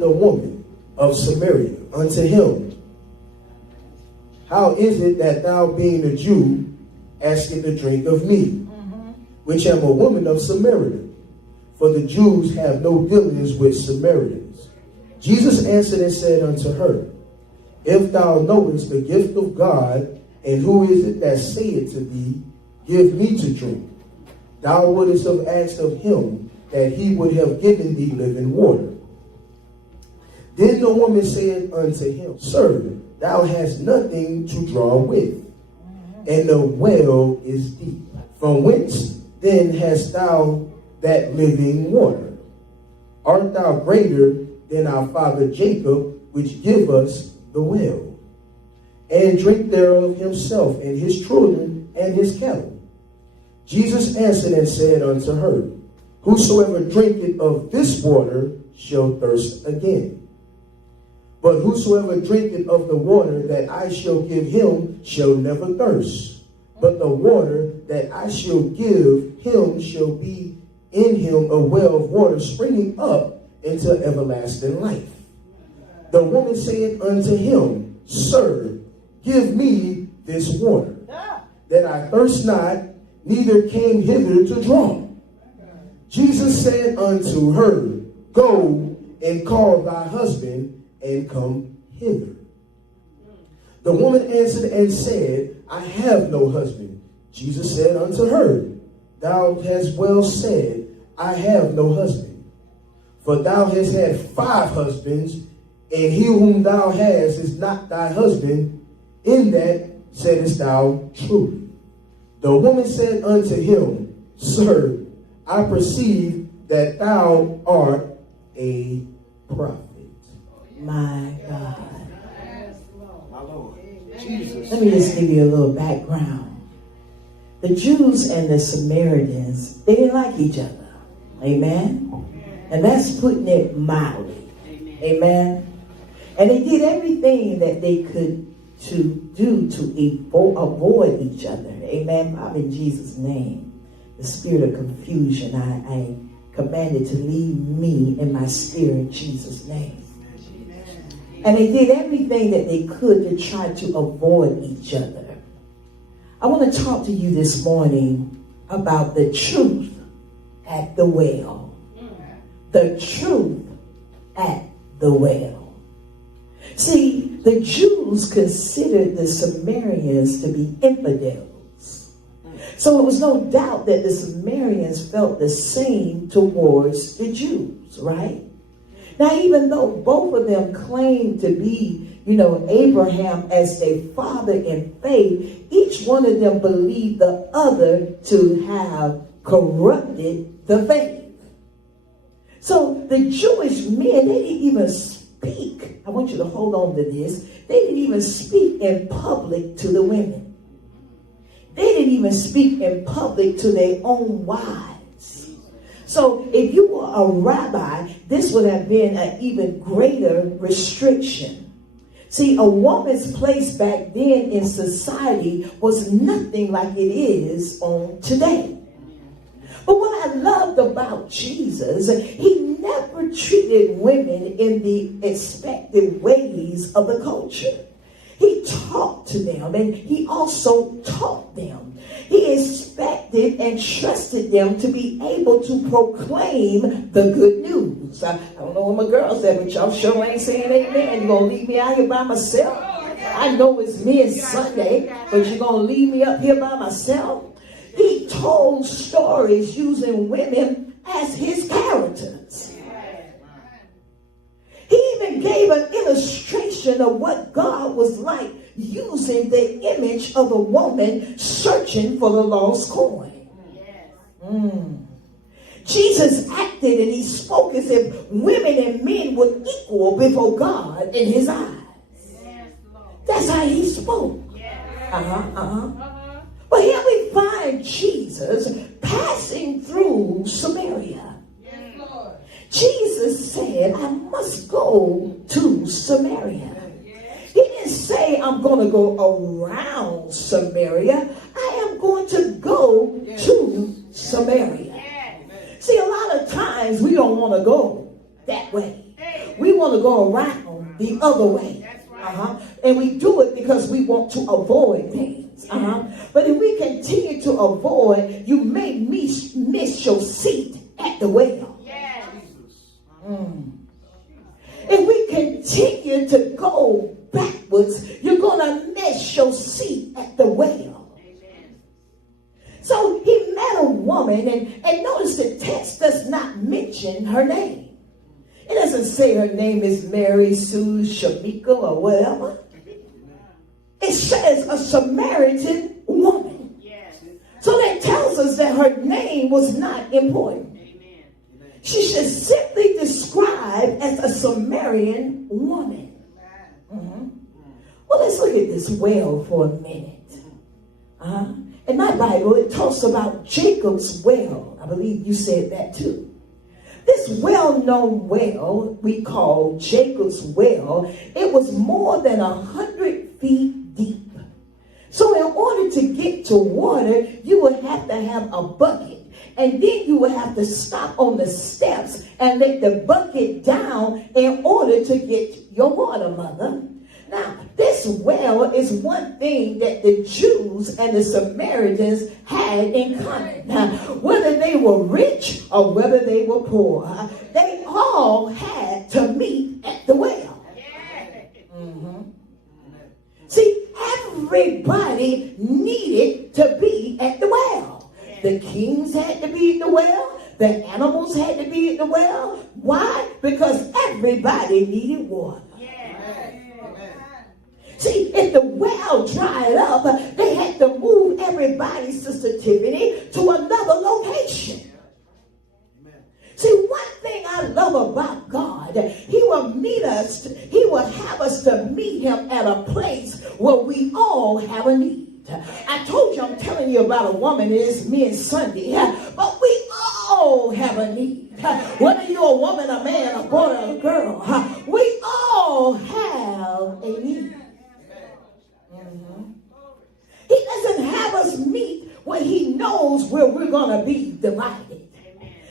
said the woman of Samaria unto him, how is it that thou, being a Jew, askest a drink of me, which am a woman of Samaria? For the Jews have no dealings with Samaritans. Jesus answered and said unto her, if thou knowest the gift of God, and who is it that saith to thee, give me to drink, thou wouldest have asked of him, that he would have given thee living water. Then the woman said unto him, Sir, thou hast nothing to draw with, and the well is deep. From whence then hast thou that living water? Art thou greater than our father Jacob, which give us the well, and drink thereof himself, and his children, and his cattle? Jesus answered and said unto her, whosoever drinketh of this water shall thirst again. But whosoever drinketh of the water that I shall give him shall never thirst. But the water that I shall give him shall be in him a well of water springing up into everlasting life. The woman said unto him, Sir, give me this water, that I thirst not, neither came hither to draw. Jesus said unto her, Go and call thy husband, and come hither. The woman answered and said, I have no husband. Jesus said unto her, Thou hast well said, I have no husband. For thou hast had 5 husbands, and he whom thou hast is not thy husband. In that saidest thou truly. The woman said unto him, Sir, I perceive that thou art a prophet. My God. My Lord. Jesus. Let me just give you a little background. The Jews and the Samaritans, they didn't like each other. Amen? And that's putting it mildly. Amen? And they did everything that they could to do to avoid each other. Amen? Father, in Jesus' name. The spirit of confusion, I command it to leave me in my spirit in Jesus' name. And they did everything that they could to try to avoid each other. I want to talk to you this morning about the truth at the well. The truth at the well. See, the Jews considered the Samaritans to be infidels. So it was no doubt that the Samaritans felt the same towards the Jews, right? Now, even though both of them claimed to be, Abraham as their father in faith, each one of them believed the other to have corrupted the faith. So the Jewish men, they didn't even speak. I want you to hold on to this. They didn't even speak in public to the women. They didn't even speak in public to their own wives. So if you were a rabbi, this would have been an even greater restriction. See, a woman's place back then in society was nothing like it is on today. But what I loved about Jesus, he never treated women in the expected ways of the culture. He talked to them, and he also taught them. He expected and trusted them to be able to proclaim the good news. I don't know what my girls said, but y'all sure ain't saying amen. You gonna leave me out here by myself? I know it's Men's Sunday, but you're gonna leave me up here by myself? He told stories using women as his characters. He even gave an illustration of what God was like using the image of a woman searching for the lost coin. Jesus acted and he spoke as if women and men were equal before God in his eyes. That's how he spoke. But here we find Jesus passing through Samaria. Jesus said, I must go to Samaria. He didn't say, I'm going to go around Samaria. I am going to go to Samaria. See, a lot of times we don't want to go that way. We want to go around the other way. And we do it because we want to avoid things. But if we continue to avoid, you may miss your seat at the well. If we continue to go backwards, you're going to miss your seat at the well. So he met a woman, and notice the text does not mention her name. It doesn't say her name is Mary, Sue, Shamika, or whatever. It says a Samaritan woman. So that tells us that her name was not important. She's just simply described as a Samaritan woman. Well, let's look at this well for a minute. In my Bible, it talks about Jacob's well. I believe you said that too. This well-known well we call Jacob's well, it was more than 100 feet deep. So in order to get to water, you would have to have a bucket. And then you would have to stop on the steps and let the bucket down in order to get your water, mother. Now, this well is one thing that the Jews and the Samaritans had in common. Now, whether they were rich or whether they were poor, they all had to meet at the well. See, everybody needed to be at the well. The kings had to be at the well. The animals had to be at the well. Why? Because everybody needed water. See, if the well dried up, they had to move everybody's sensitivity to another location. See, one thing I love about God, he will meet us, he will have us to meet him at a place where we all have a need. I told you I'm telling you about a woman, it's me and Sunday, but we all have a need. Whether you're a woman, a man, a boy, or a girl, we all have a need. He doesn't have us meet when he knows where we're going to be divided.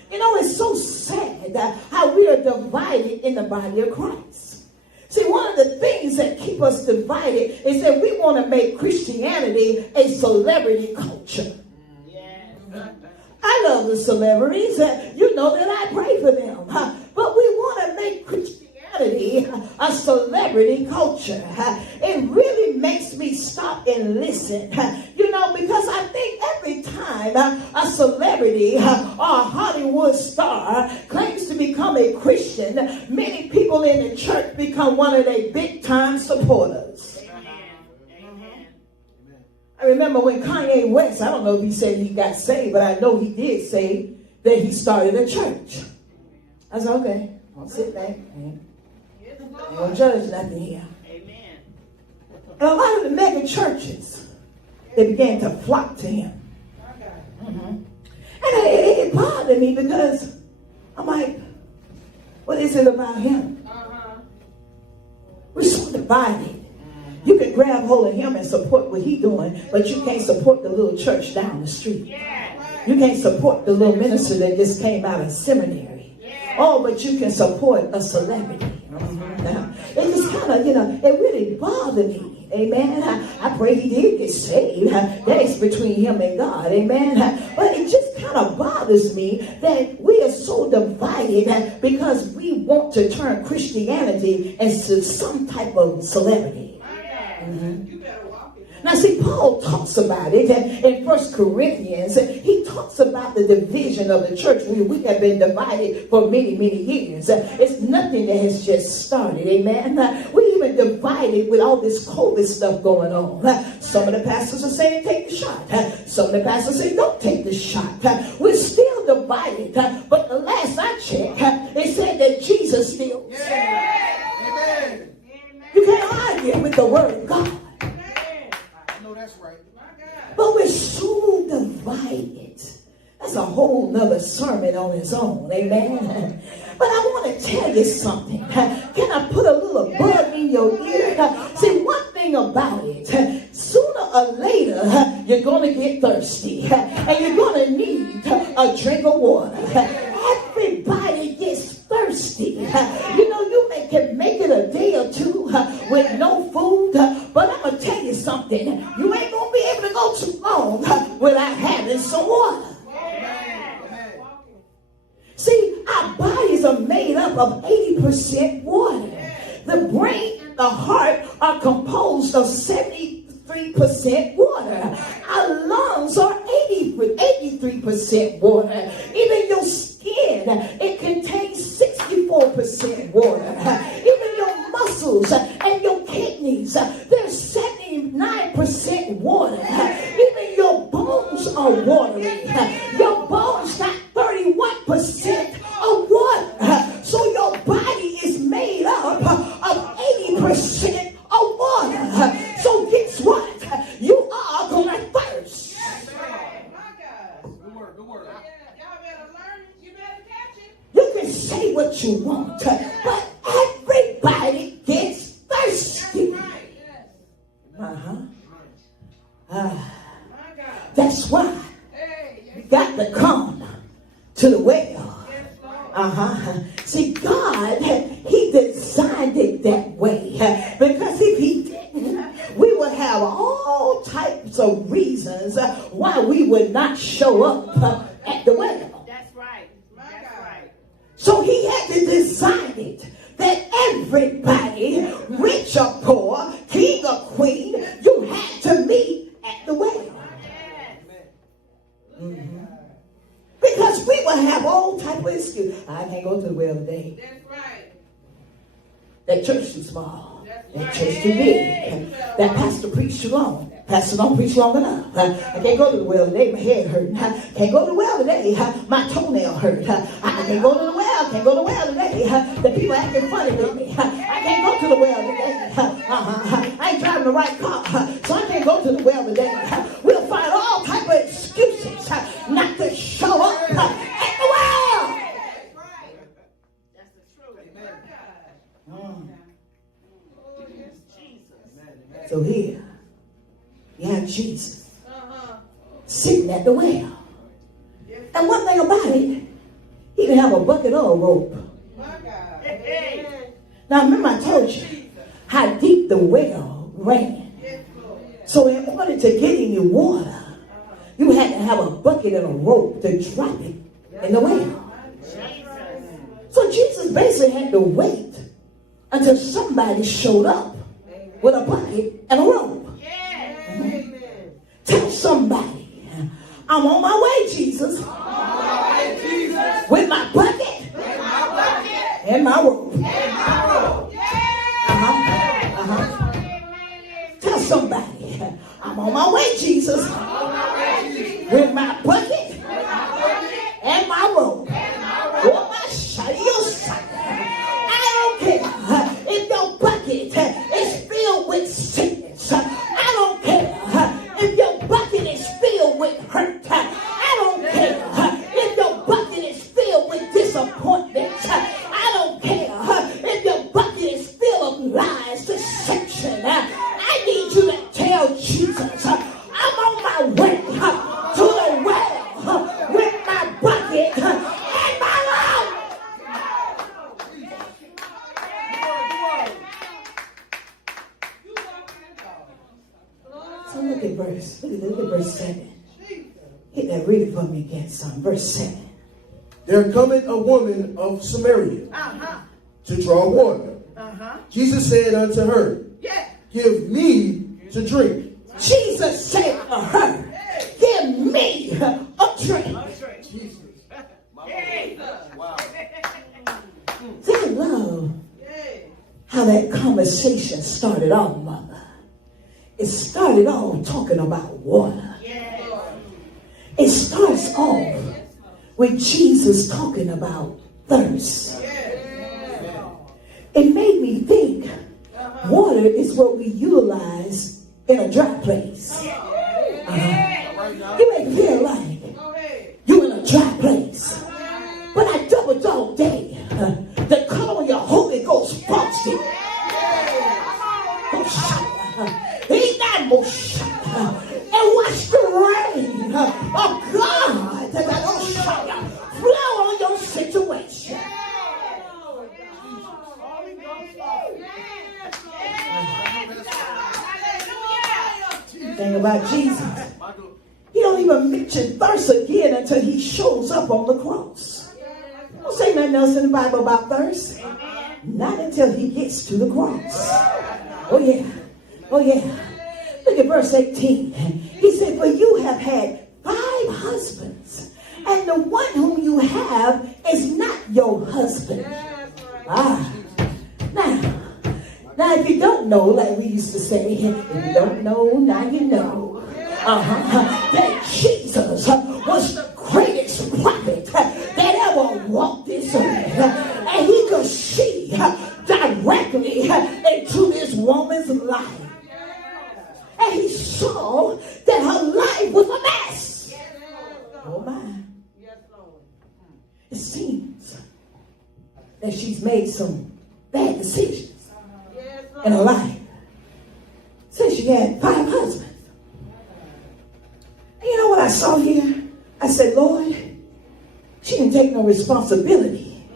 You know, it's so sad how we are divided in the body of Christ. See, one of the things that keep us divided is that we want to make Christianity a celebrity culture. I love the celebrities. You know that I pray for them. But we want to make Christianity a celebrity culture. It really makes me stop and listen. You know, because I think every time a celebrity or a Hollywood star claims to become a Christian, many people in the church become one of their big-time supporters. I remember when Kanye West, I don't know if he said he got saved, but I know he did say that he started a church. I said, okay, I'll sit back. I don't judge nothing here. And a lot of the mega churches, they began to flock to him. And it bothered me because I'm like, what is it about him? We're so divided. You can grab hold of him and support what he's doing, but you can't support the little church down the street. You can't support the little minister that just came out of seminary. Oh, but you can support a celebrity. Now, it just kind of, it really bothered me. Amen. I pray he did get saved. That is between him and God. Amen. But it just kind of bothers me that we are so divided because we want to turn Christianity into some type of celebrity. Now see, Paul talks about it in 1 Corinthians. He talks about the division of the church. We have been divided for many, many years. It's nothing that has just started. Amen. We even divided with all this COVID stuff going on. Some of the pastors are saying take the shot. Some of the pastors say don't take the shot. We're still divided. But the last I checked, it said that Jesus still. Amen. You can't argue with the word of God. That's right. But we're so divided. That's a whole nother sermon on its own. Amen. But I want to tell you something. Can I put a little bug in your ear? See, one thing about it, sooner or later, you're going to get thirsty. And you're going to need a drink of water. Everybody gets thirsty. You may without having some water. See, our bodies are made up of 80% water. The brain and the heart are composed of 73% water. Our lungs are 83% water. Even your skin, it contains 64% water. Even your muscles and your kidneys, they're 79% water. Even your bones are watery. Your bones got 31% of water. So your body is made up of 80% of water. So guess what? You are going to thirst. Good word, good word. Y'all better learn it. You better catch it. You can say what you want, but everybody gets thirsty. That's why you got to come to the well. See, God, he designed it that way. Because if he didn't, we would have all types of reasons why we would not show up at the well. That's right. That's right. So he had to design it that everybody, rich or poor, king or queen, you had to meet at the well. Because we will have all type of excuse. I can't go to the well today. That's right. That church too small. That church too big. That pastor preached too long. Pastor don't preach long enough. I can't go to the well today. My head hurt. Can't go to the well today. My toenail hurt. I can't go to the well. Can't go to the well today. The people acting funny with me. I can't go to the well today. I ain't driving the right car, so I can't go to the well today. We'll find all type of excuses not to show up at the well. That's the truth. So here, you have Jesus sitting at the well. And one thing about it, he didn't have a bucket or a rope. Now remember I told you how deep the well ran. So in order to get any water, you had to have a bucket and a rope to drop it in the well. So Jesus basically had to wait until somebody showed up with a bucket and a rope. Tell somebody, I'm on my way, Jesus. With my bucket and my rope. Tell somebody, I'm on my way, Jesus. With my bucket and my rope. Oh, my I don't care if your bucket is filled with sickness. I don't care if your bucket is filled with hurt. I don't care if your bucket is filled with disappointment. I don't care if your bucket is filled of lies, deception. I need you to tell Jesus, I'm on my way to the well with my bucket and my rope. So look at verse 7. Hit that, read it for me again, son. Verse 7. There cometh a woman of Samaria to draw water. Jesus said unto her, give me to drink. Jesus said to her, give me a drink. See, I love how that conversation started off, mother. It started off talking about water. It starts off with Jesus talking about thirst. It made me think water is what we utilize in a dry place. You may feel like you're in a dry place. But I double dog dare the color on your Holy Ghost faucet. And watch the rain of God that flow on your situation. Thing about Jesus, he don't don't even mention thirst again until he shows up on the cross. Don't say nothing else in the Bible about thirst. Not until he gets to the cross. Oh yeah. Oh yeah. Look at verse 18. He said, for you have had 5 husbands, and the one whom you have is not your husband. Now if you don't know, like we used to say, if you don't know, now you know. That Jesus was the greatest prophet that ever walked this earth. And he could see directly into this woman's life. And he saw that her life was a mess. Oh my. It seems that she's made some bad decisions in her life. Since she had 5 husbands. And you know what I saw here? I said, Lord, she didn't take no responsibility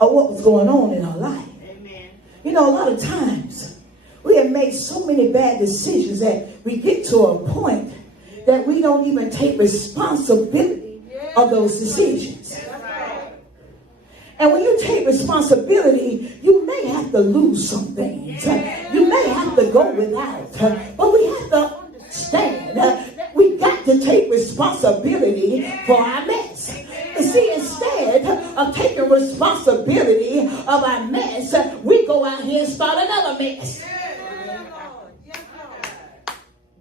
of what was going on in her life. Amen. You know, a lot of times we have made so many bad decisions that we get to a point that we don't even take responsibility of those decisions. And when you take responsibility, you may have to lose some things. You may have to go without. But we have to understand that we got to take responsibility for our mess. You see, instead of taking responsibility of our mess, we go out here and start another mess.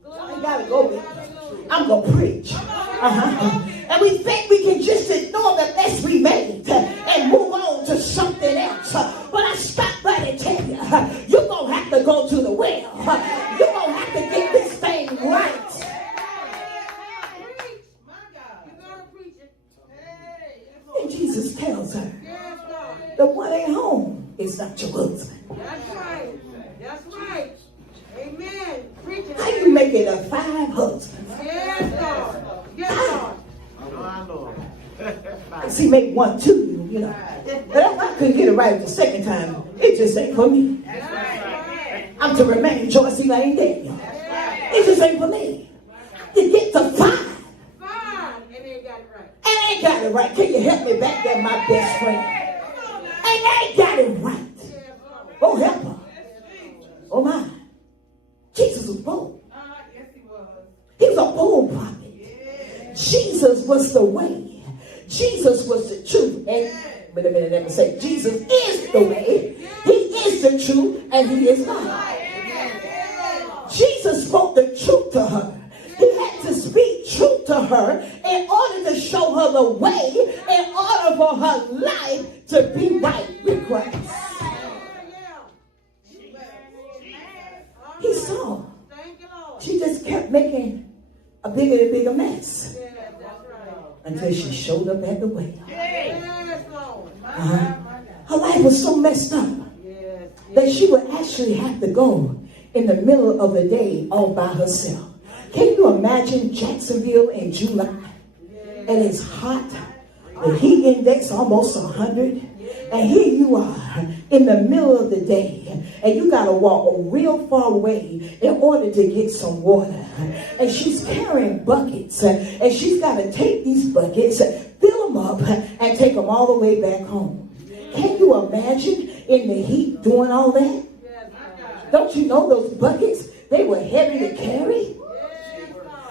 I gotta go with it. I'm gonna preach. And we think we can just ignore the mess we made and move on to something else. But I stopped by to tell you, you're gonna have to go to the well. You're gonna have to get this thing right. And Jesus tells her, the one at home is not your husband. That's right. That's right. Amen. How you make it a 5 husbands? Yes, Lord. Yes, Lord. See, make 1, 2, you know. But if I couldn't get it right the second time, it just ain't for me. That's right. I'm to remain Joyce, I ain't dead. It just ain't for me. To get to 5. 5. And they got it right. And I ain't got it right. Can you help me back there, my best friend? And I ain't got it right. Oh, help her. Oh, my. Jesus was bold. Yes, he was. He was a bold prophet. Jesus was the way. Jesus was the truth. And wait a minute, let me say, Jesus is the way. He is the truth, and he is life. Jesus spoke the truth to her. He had to speak truth to her in order to show her the way, in order for her life to be right with Christ. He saw. She just kept making a bigger and bigger mess until she showed up at the well. Her life was so messed up that she would actually have to go in the middle of the day all by herself. Can you imagine Jacksonville in July? And it's hot. The heat index almost 100. And here you are in the middle of the day, and you got to walk a real far away in order to get some water. And she's carrying buckets, and she's got to take these buckets, fill them up, and take them all the way back home. Can you imagine in the heat doing all that? Don't you know those buckets, they were heavy to carry?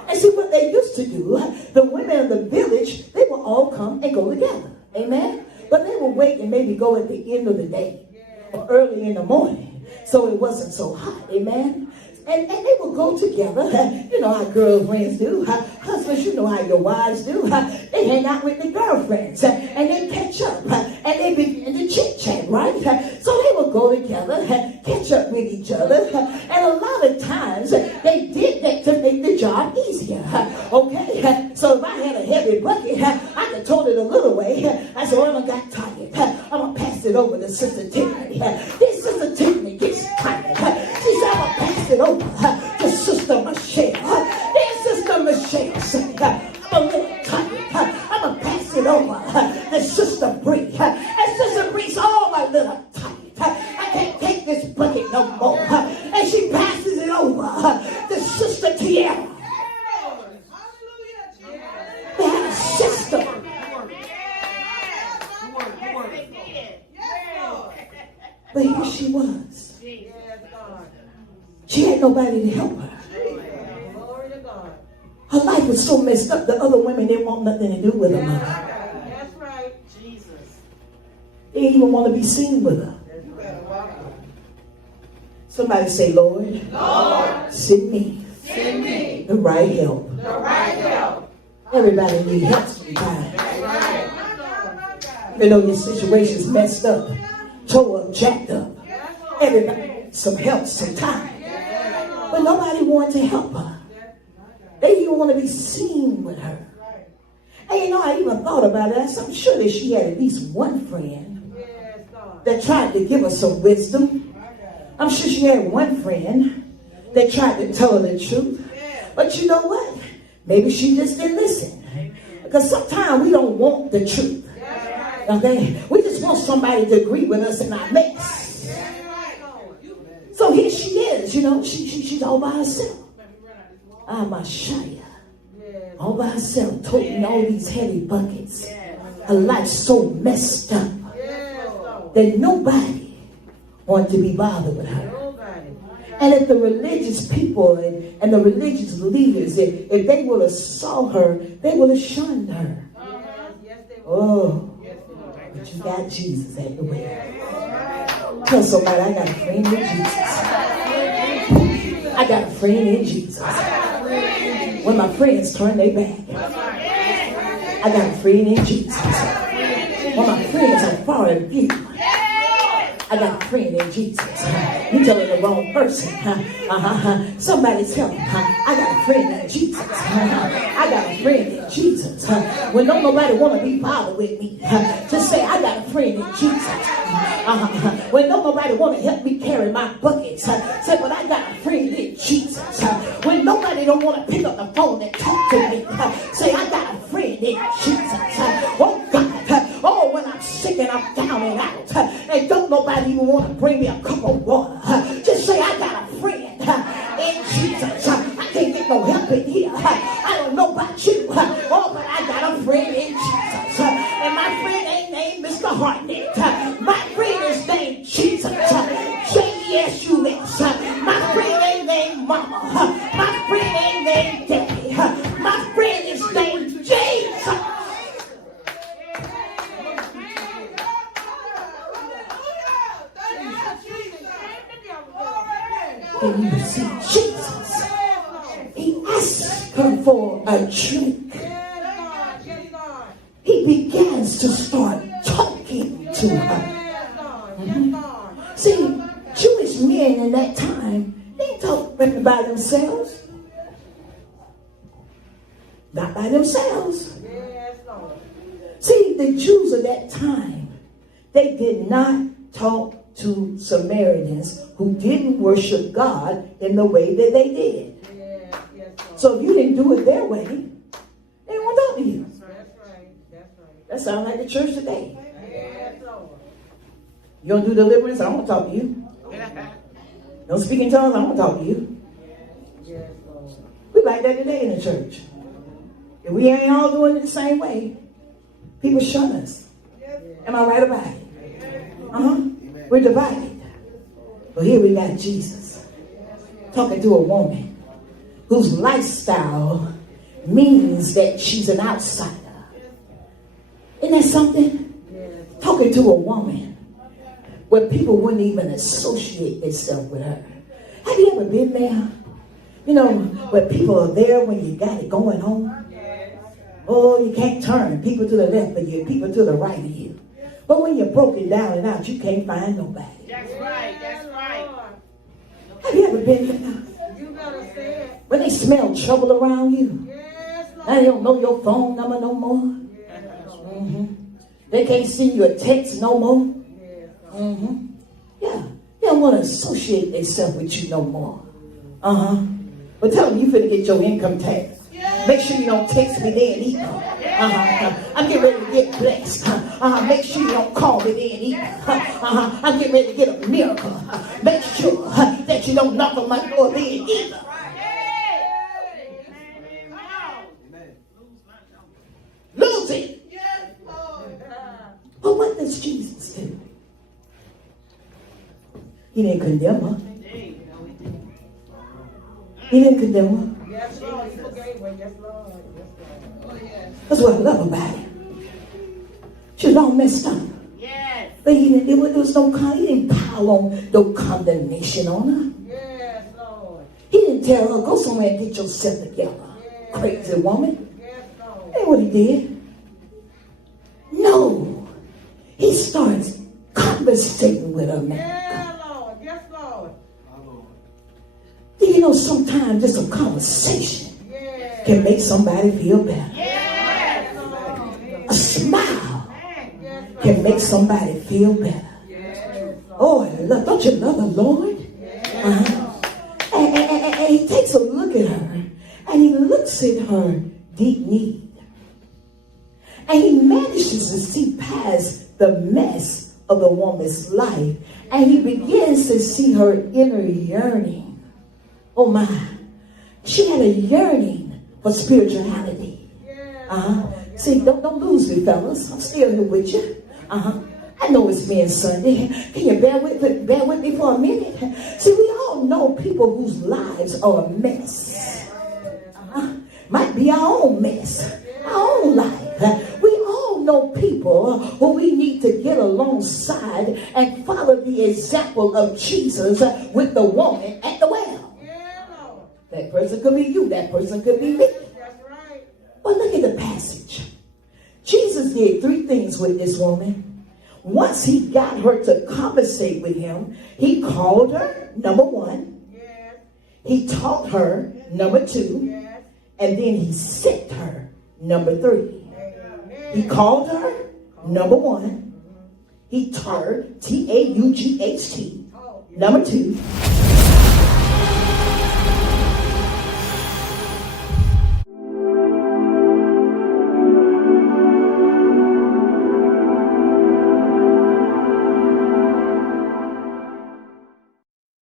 And see what they used to do, the women of the village, they would all come and go together. Amen? But they would wait and maybe go at the end of the day or early in the morning so it wasn't so hot. Amen? And they would go together. You know how girlfriends do. Husbands, you know how your wives do. They hang out with the girlfriends and they catch up and they begin to chit-chat, right? So they would go together, catch up with each other. And a lot of times they did that to make the job easier. Okay? So if I had a heavy bucket, I could tote it a little way. I said, well, I got tired. I'm going to pass it over to Sister Tiffany. This Sister Tiffany gets tired. She said, I'm going to pass it over to Sister Michelle. Then Sister Michelle said, I'm a little tired. I'm going to pass it over to Sister Bree. And Sister Bree's all a little tired. I can't take this bucket no more. And she passes it over to Sister Tiara. But here she was. Yes, God. She had nobody to help her. Glory to God. Her life was so messed up, the other women didn't want nothing to do with her. That's right. Jesus. They didn't even want to be seen with her. Somebody say, Lord, send me the right help. Everybody needs help sometimes. You know your situation's messed up, tore up, jacked up. Everybody some help sometimes. But nobody wanted to help her. They didn't want to be seen with her. And you know, I even thought about it. I'm sure that she had at least one friend that tried to give her some wisdom. I'm sure she had one friend that tried to tell her the truth. But you know what? Maybe she just didn't listen. Because sometimes we don't want the truth. Okay? We just want somebody to agree with us in our mess. So here she is, you know, she's all by herself. Amashaya. All by herself, toting all these heavy buckets. Her life so messed up that nobody wanted to be bothered with her. And if the religious people and the religious leaders, if they would have saw her, they would have shunned her. Oh, but you got Jesus everywhere. Tell somebody, I got a friend in Jesus. I got a friend in Jesus. When my friends turn their back, I got a friend in Jesus. When my friends are far and few, I got a friend in Jesus. You're telling the wrong person. Somebody tell me, I got a friend in Jesus. I got a friend in Jesus. When don't nobody want to be bothered with me, just say, I got a friend in Jesus. When don't nobody want to help me carry my buckets, say, but I got a friend in Jesus. When nobody don't want to pick up the phone and talk to me, say, I got a friend in Jesus. Oh God. Oh, when I'm sick and I'm down and out, and don't nobody even want to bring me a cup of water, just say, I got a friend in Jesus. I can't get no help in here. I don't know about you. Oh, but I got a friend in Jesus. And my friend ain't named Mr. Hardnett. My friend is named Jesus. J-E-S-U-S. My friend ain't named Mama. My friend ain't named Daddy. My friend is named Jesus. And you see Jesus. He asked her for a drink. He begins to start talking to her. See, Jewish men in that time, they didn't talk by themselves. Not by themselves. See, the Jews of that time, they did not talk to Samaritans who didn't worship God in the way that they did. So if you didn't do it their way, they didn't want to talk to you. That sounds like the church today. You don't do deliverance, I don't want to talk to you. Don't speak in tongues, I don't want to talk to you. We like that today in the church. If we ain't all doing it the same way, people shun us. Am I right about it? We're divided. But here we got Jesus talking to a woman whose lifestyle means that she's an outsider. Isn't that something? Talking to a woman where people wouldn't even associate themselves with her. Have you ever been there? You know, where people are there when you got it going on? Oh, you can't turn. People to the left of you, people to the right of you. But when you're broken down and out, you can't find nobody. That's right. That's right. Have you ever been there? You gotta say it. When they smell trouble around you? Yes, Lord. Now they don't know your phone number no more. They can't send you a text no more. Yeah. They don't want to associate themselves with you no more. But tell them you finna get your income tax. Make sure you don't text me then either. I'm getting ready to get blessed. Make sure you don't call me then either. I'm getting ready to get a miracle. Make sure that you don't knock on my door then either. Lose it. But what does Jesus do? He didn't condemn her. He didn't condemn her. Yes, Lord. He forgave her. Yes, Lord. Yes, Lord. Oh, yes. That's what I love about it. She was all messed up. Yes. But he didn't pile on no condemnation on her. Yes, Lord. He didn't tell her, go somewhere and get yourself together. Yes. Crazy woman. Yes, Lord. Ain't what he did. No. He starts conversating with her, man. Yeah, Lord. Yes, Lord. Do you know sometimes just a conversation Yes. can make somebody feel better? Yes, Lord. A smile Yes, Lord. can make somebody feel better. Yes, Lord. Oh, I love, don't you love the Lord? Uh-huh. And he takes a look at her and he looks at her deep need. And he manages to see past the mess of the woman's life. And he begins to see her inner yearning. Oh my. She had a yearning for spirituality. See, don't lose me, fellas. I'm still here with you. I know it's Men's Sunday. Can you bear with me for a minute? See, we all know people whose lives are a mess. Might be our own mess, our own life. We all know people who we need to get alongside and follow the example of Jesus with the woman at the well. Yeah, Lord. That person could be you. That person could be me. That's right. But look at the passage. Jesus did 3 things with this woman. Once he got her to conversate with him, he called her, number 1. Yes. He taught her, number 2. Yes. And then he sent her, number 3. Amen. He called her, number 1. He taught her, Taught, Oh, yes. number 2.